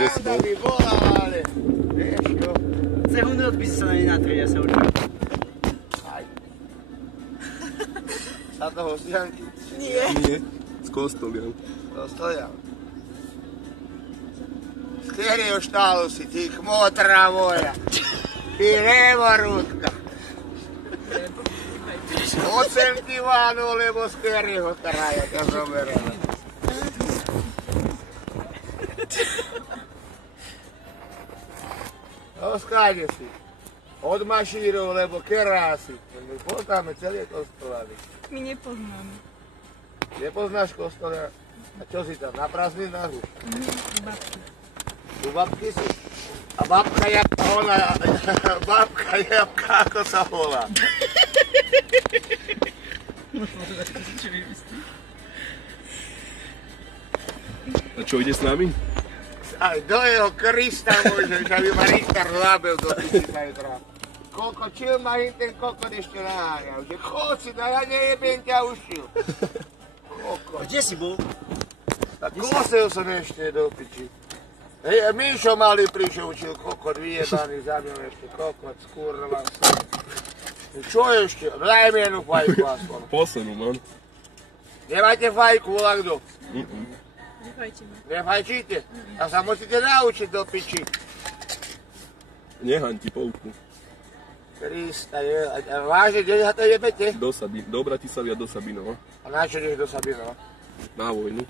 kde si bol? by bola, ale vieš čo? Minút by si sa na nej natrieť, ja sa určite. Aj. Sa toho stianky? Nie, z Kostolian. To stoja. Z ktorého štálu si, ty kmotra moja? Ty levorúdka. Ocem ti vánu, lebo z ktorého kraja ťa zoberiem. Skáde si. Od Mašírov, lebo Kerási. My poznáme celé kostolany. My nepoznáme. Nepoznáš kostola? A čo si tam, na prázdninách už? Babky. U babky si? A babka jabka, ona, babka jabka, ako sa volá? A čo, ide s nami? Aj do jeho Krista môže, že by ma Richtar zabil do piči zajtra. Koľko čil ma im ten kokot ešte naháňal, že chod si, no ja nejebiem ťa ušil. Kokot. Kde si bol? Tak kosel som ešte do piči. Hej, Míšo malý prišiel, učil kokot, vyjebaný, zabil ešte kokot, skurva sa. Čo ešte? Daj mi jednu fajku aspoň. Poslednú, man. Nemáte fajku, volá kto? Nefajčíme. Nefajčíte? A sa musíte naučiť do piči. Nehaň ti polku. Krista, vážne, kde sa to jebete? Do Bratislavy a do Sabinova. A na čo ideš do Sabinova? Na vojnu.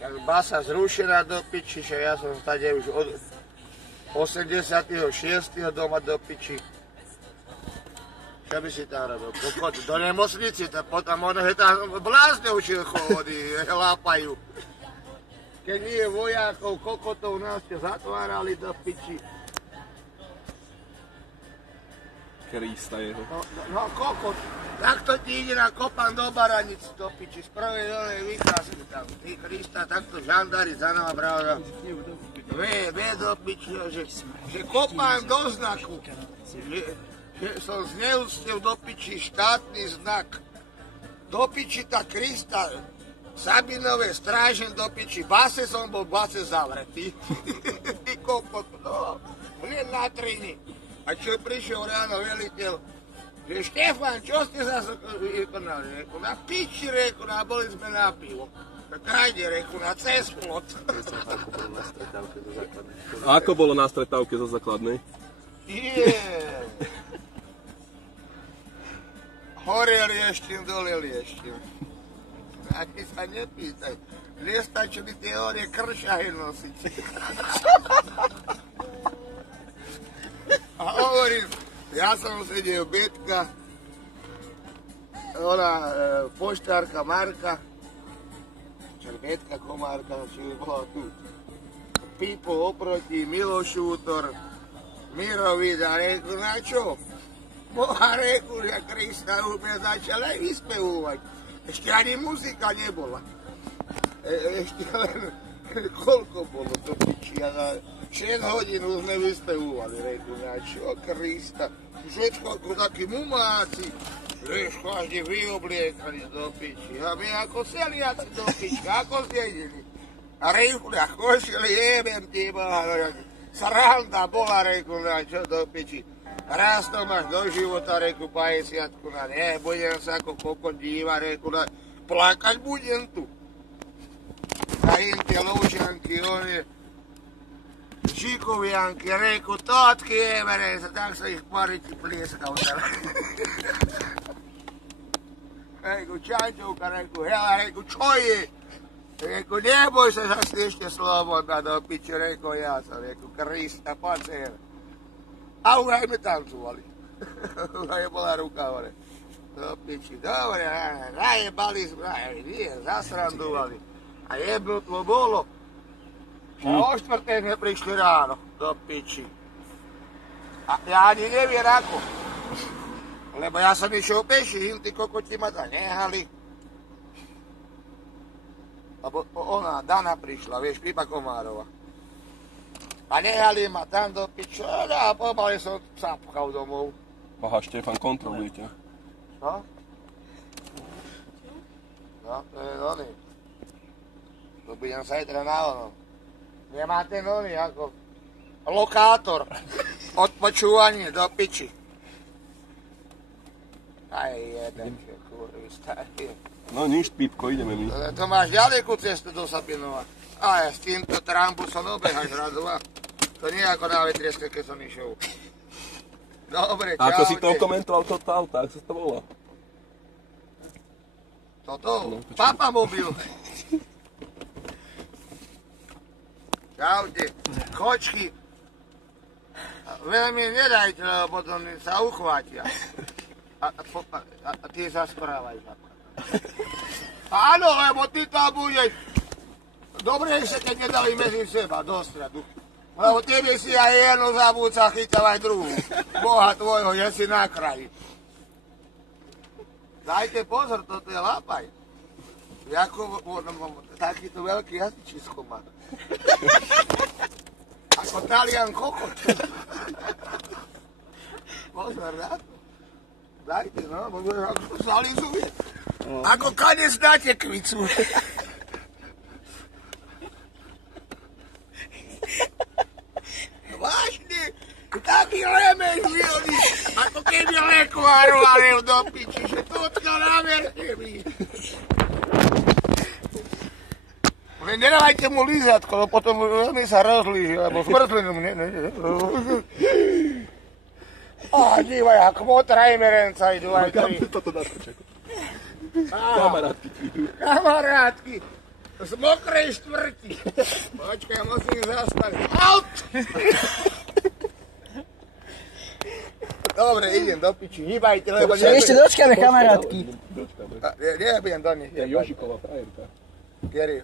Tak basa zrušená do piči, že ja som tady už od 86. doma do piči. Čo by si tam robil? Kokot, do nemocnici, potom ono je tam blázne učil chodí, lápajú. Keď nie vojakov, kokotov nás ste zatvárali do piči. Krista jeho. No kokot, takto ti ide na kopan do Baranic do piči, z prvej dolej vykrásky tam. Ty Krista, takto žandári za nama, pravda. Vie do piči, že kopan do znaku. Že som zneúctil do piči štátny znak. Do piči tá Krista, Sabinové strážen do piči, base som bol base zavretý. Ty kokot, no, hneď na trini. A čo prišiel ráno veliteľ, že Štefan, čo ste zase vykonali? Reku, na piči, reku, a boli sme na pivo. Tak ajde, reku, na cez plot. A ako bolo na stretávke zo základnej? Hore lieštin, dole lieštin. A ty sa nepýtaj. Nestačili tie hore kršahy nosiť. A hovorím, ja som sedel Betka, ona poštárka Marka, čo Betka Komárka, či bola tu. Pipo oproti, Milo Šútor, Mirovid a reku, na čo? Boha reku, že Krista úplne začal aj vyspevovať. Ešte ani muzika nebola. Ešte len, koľko bolo to piči, a za 6 hodín už sme vyspevovali, reku, na čo Krista. Všetko ako takí mumáci, vieš, každý vyobliekali do piči. A my ako seliaci do piči, ako zjedili. A reku, a košili, jebem ti, boha, sranda bola, reku, na čo do piči. Raz to máš do života, reku, 50-ku, na ne, budem sa ako kokot díva, reku, na plakať budem tu. A im tie loužianky, oni, žikovianky, reku, totky jebere, tak sa ich pariť plieskal. Reku, čančovka, reku, hela, reku, čo je? Reku, neboj sa, že si ešte slobodná do piči, reku, ja som, reku, Krista, pacer. A už aj sme tancovali. Už bola ruka hore. Do piči, dobre, najebali sme, nie, zasrandovali. A jebnutlo bolo. A o 4. sme prišli ráno, do piči. A ja ani neviem ako. Lebo ja som išiel peši, im tí kokoti ma tam nehali. Lebo ona, Dana prišla, vieš, Pipa Komárova. A nehali ma tam do piču, a pomaly som sapchal domov. Aha, Štefan, kontrolujte. Čo? No, No, to je oný. To budem zajtra na ono. Nemá ten oný ako lokátor. Odpočúvanie do piči. Aj jeden, že kurvy starý. No nič, Pipko, ideme my. To máš ďalekú cestu do Sabinova. A s týmto trambusom obehaš radova. To nie ako na vetrieske, keď som išiel. Dobre, čaute. Ako si to komentoval toto auto, ako sa to volá? Toto? No, počkaj. Papa mobil. Čaute. Kočky. Veľmi nedajte, lebo potom sa uchvátia. A ty zaskorávaj. Áno, lebo ty tam budeš. Dobre sa keď nedali medzi seba do stredu. Lebo tebe si aj jednu zabúca chytal aj druhú. Boha tvojho, je si na kraji. Dajte pozor, toto je lapaj. Takýto veľký jazyčisko má. Ako Talian kokot. Pozor na to. Dajte, no, ako zalizuje. Ako kanec na tekvicu. Vážne, taký remeň žilný, ako keby lekvár valil do piči, že tutka na verchemi. Len nedávajte mu lízatko, lebo potom veľmi sa rozlíži, lebo zmrzlinu mne. Á, dívaj, ako motrajmerenca idú aj tri. Toto naskoček. Kamarátky idú. Kamarátky, z mokrej štvrti. Počkaj, musím zastaviť. Aut! Dobre, idem do piči, hýbajte, lebo... Ešte dočkáme kamarátky. Dočkáme. Nie, budem do nich. Je Jožiková frajerka. Kedy?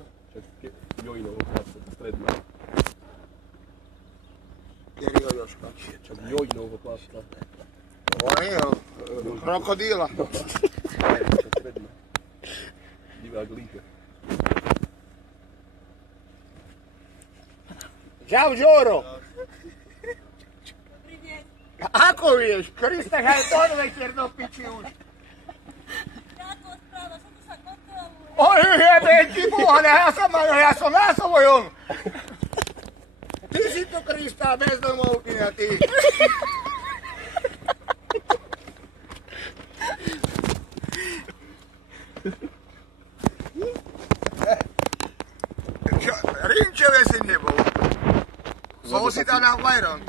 Jojinovo chlapca, stredná. Kedy ho Jožka? Čak Jojinovo chlapca. Oného, krokodíla. Stredná. Divák líka. Čau, Žoro. Dobrý deň. Ako vieš? Kristách aj to večer do piči už. Táto správa, čo tu sa kontroluje? Oj, jebe ti boha, ja som na svojom. Ty si tu, Krista, bezdomovkyňa, ty. Čo, Rinčeve si nebol? Bol si tam na Fajron?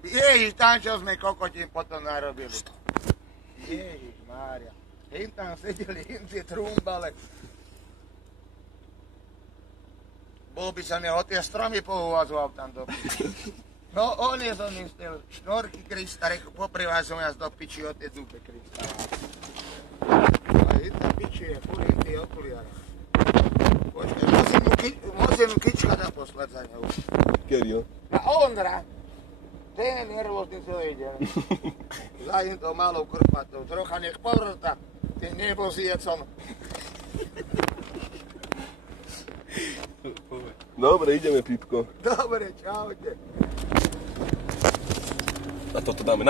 Ježiš, tam čo sme kokotím potom narobili. Ježiš Mária. Im tam sedeli, im tie trumbale. Bol by sa neho tie stromy pohuvazoval tam do piči. No on je som myslel, šnorky Krista, reku, poprivá som jas do piči od tie zúbe Krista. A je tam piči, je furt tie okuliare. Počkaj, musím kička naposled za ňou. Kedy, jo? A Ondra, ten je nervózny celý deň. Za im to malou krpatou, trocha nech povrta, tým nebozíjecom. Dobre, ideme, Pipko. Dobre, čaute. A toto dáme na